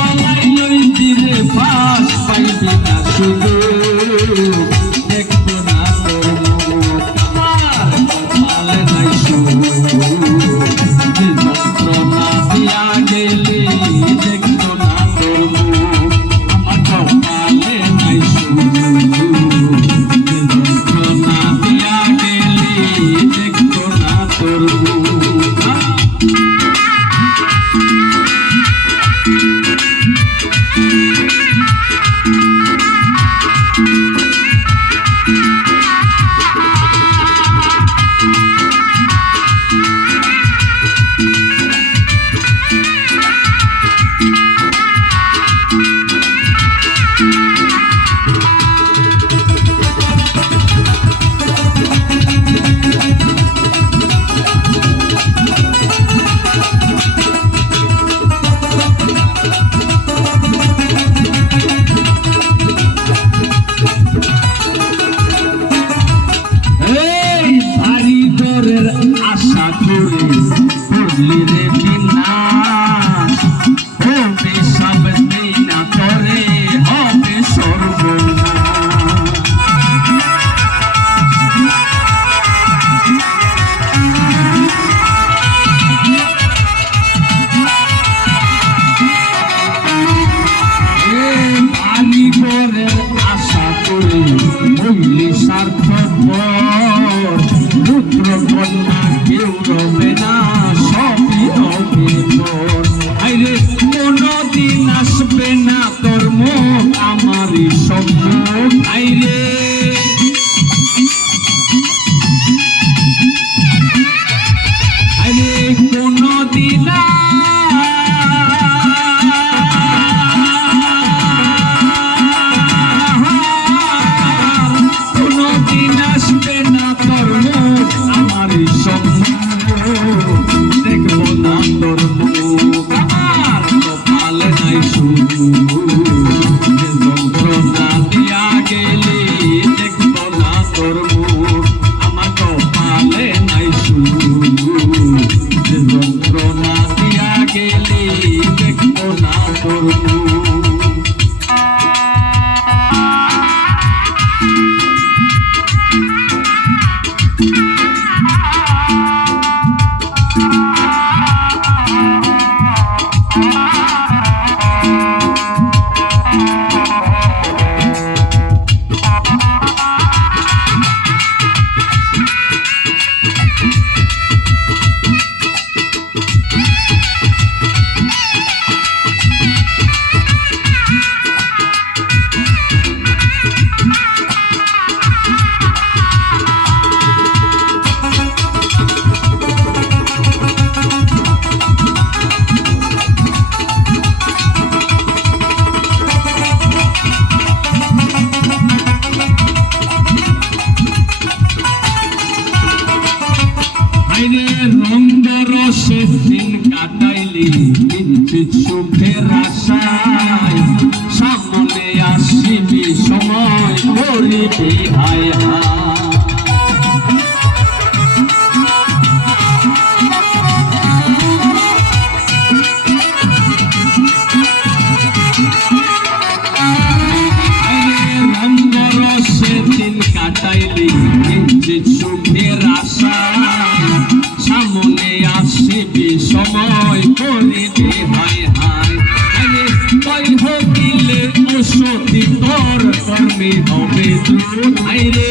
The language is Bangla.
গলায় লই দিলে পাশ পাইবে না শুধু দেখবো না তোর মুখ আমার কপালে নাই সুখ যন্ত্রণা দিয়া গেলে দেখবো না তোর মুখ আমার কপালে নাই সুখ যন্ত্রণা দিয়া গেলে দেখবো না তোর মুখ আশা করে পড়লি রে বিনাশ হবে সব দিনা করে হবে সর্বনাশ আশা করে পড়লি স্বার্থপর রুদ্র কন্যা কেউ রবে না সবই হবে তোর আইরে কোনদিন আসবে না তোর মুখ আমারই সম্মুখ আইরে আইরে কোনদিন আসবে না তোর মুখ আমারই দেখবো না তোর মুখ আমার কপালে নাই সুখ যন্ত্রণা দিয়া গেলে দেখবো না তোর মুখ আমার কপালে নাই সুখ যন্ত্রণা দিয়া গেলে দেখবো না তোর মুখ রঙ্গরসে দিন কাটাইলি কিঞ্চিৎ সুখের আশায় সামনে আসিবি সময় করিবি হায় রঙ্গরসে দিন কাটাইলি কিঞ্চিৎ সুখের আশায় সামনে আসিবি সময় করিবি হায় হায় আরে কই হইলে ও সতী তোর কর্মী হবে দ্রুত আইরে